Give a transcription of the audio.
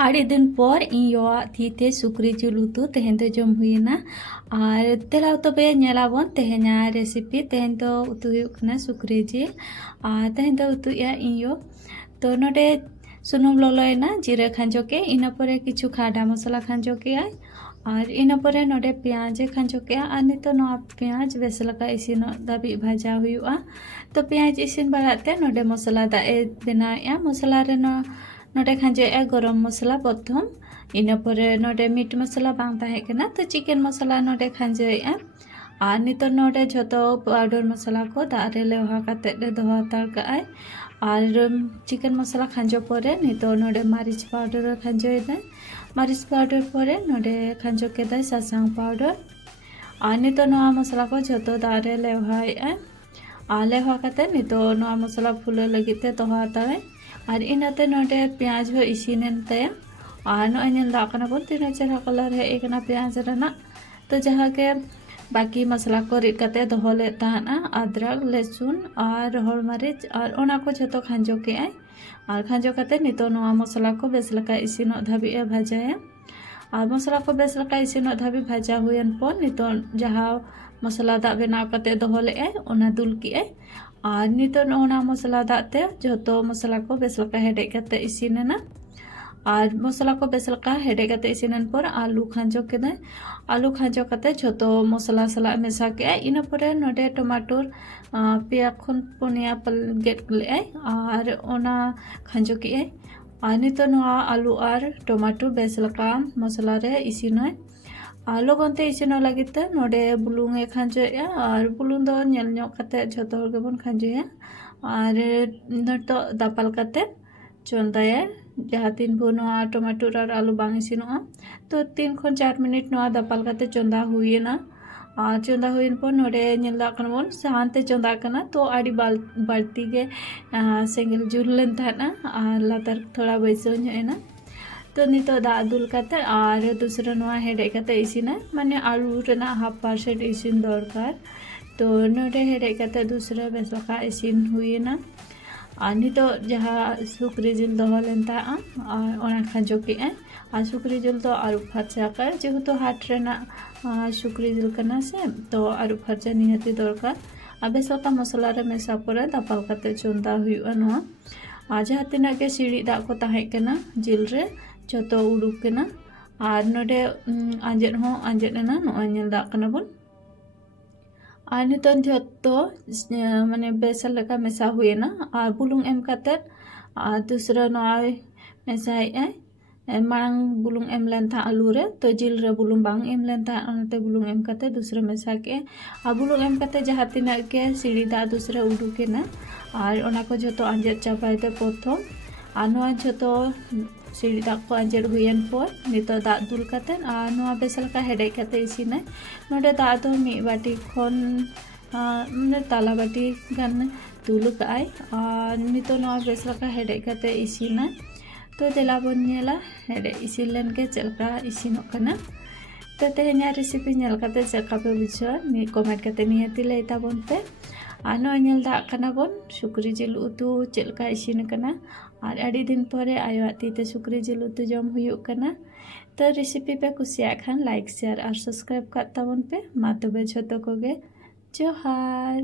आड़ी दिन पर इयोआ थीते सुक्री जिल उतु तेहेन दो जम हुईना और तेला तबे नेलाबन तेहेना रेसिपी तेहेन दो उतु हुयुग कना सुक्री जिल और तेहेन दो उतु या इयो तो नोडे सुनुम लoloयना जीरा खांजो के इना परे किछु खाड़ा मसला खांजो के आय और इना परे नोडे पेंयाज खांजो के और नितो नोआ पेंयाज बेस लका इसिन दाबी भाजा हुयुआ तो पेंयाज इसिन बाराते नोडे मसला दा ए बनाया मसला रे नोडे खांजोया गरम मसला प्रथम इना परे नोडे मीट मसला बांग ताहे कना तो चिकेन मसला नोडे खांजोया और नितो नोडे झोतो पाउडर मसला को दारे लेवहा काते रे दोहा हातार काय और चिकेन मसला खांजो परे नितो नोडे मारिच पाउडर खांजोया मारिच पाउडर परे नोडे खांजो केदा सासांग पाउडर और नितो नोआ मसला को झोतो दारे लेवहाया और लेवहा काते नितो नोआ मसला फुले लगिते दोहा हाताय और इनाते नोडे पेंयाज हो इसिनेन तया और नोय नेल दा कना बोन तीना चेहरा कलर है एकना पेंयाज रना तो जहाँ के बाकी मसला को रिद काते दोहो ले ताना अदरक लहसुन और रहर मरीच और ओना को झोतो खांजो के आय और खांजो काते नितो नोआ मसला को बेस लका इसिनो धाबी ए भाजाया और मसला को बेस लका इसिनो धाबी भाजा हुयन पर नितो जहाँ मसला दा बनाव काते दोहो ले आय ओना दुल की आय और नितो ओना मसला दाते झोतो मसला को बेस लका हेडे काते इसिनेना और मसला को बेस लका हेडे काते इसिनेन पर आलू खांजो केदा आलू खांजो काते झोतो मसला सला मेसा के इना परे नोडे टमाटर पेया खन पुनिया पल गेट ले और ओना खांजो के और नितो नोआ आलू और टमाटर बेस लका मसला रे इसिनय आलू गंते इसिनो लगिते नोडे बुलुंग खांजोया और बुलुंग दो नेल ᱧᱚᱜ काते झोतो हर गेबन खांजोया और नतो दापाल काते चंदाया जहाँ 3 भो नोआ टमाटर और आलू बांग इसिनोआ तो 3 खन 4 मिनट नोआ दापाल काते चंदा हुईना और चंदा हुईन पर नोडे नेलदा कनबन साहानते चंदा कना तो आड़ी बाल्टी गे सेंगल जुल लेन थाना और लातार थोड़ा बैसो ᱧᱚᱜ तो नितो दा दुल काते और दूसरा नोआ हेडे काते इसिना माने आलू रेना 1/2% इसिन दरकार तो नोडे हेडे काते दूसरा बेस लका इसिन हुईना और नितो जहाँ सुक्री जिल दोहो लेन ता और ओना खांजो के और सुक्री जिल तो आरु फरचा कर जेहेतु हाट रेना सुक्री जिल कना से तो आरु फरचा निहाती दरकार और बेस लका मसला रे मेसा परे दापाल काते चंदा हुयुआ नोआ और जहाँ तिना के सीढ़ी दा को ताहे कना जिल रे जोतो उडुक केना और नोडे आंजेद हो आंजेदना नोय नेल दा कना बन और नितन जोतो माने बेसल लका मेसा हुएना और बुलुंग एम काते और दूसरा नोय मेसाय मांग बुलुंग एम लेन था आलू रे तो जिल रे बुलुंग बांग एम लेन था अनते बुलुंग एम काते दूसरा मेसा के और बुलुंग एम काते जहाँ तिना के सीढ़ी दा दूसरा उडुकेना और ओना को जोतो आंजेद चापायते प्रथम और नोआ जोतो सीढ़ी दाग को आंजेड हुयन पर नितो दाग दुल काते और नोआ बेस लका हेडे काते इसिनाय नोडे दाग दो मी बाटी खन माने ताला बाटी गान दुल काय और नितो नोआ बेस लका हेडे काते इसिनाय तो देला बन नेला हेडे इसिन लेन के चलका इसिनो कना तो तेहेnya रेसिपी नेल काते चलका पे बुझो नि कमेंट काते नियति लay ताबन पे और नोय नेल दा कना बन सुक्री जिल उतु चलका इसिन कना और आड़ी दिन परे आयो तीते सुक्री जिल उतु जम हुयुग कना तो रेसिपी पे कुसिया खान लाइक शेयर और सब्सक्राइब कर ताबन पे मा तबे झोतो कोगे जोहार।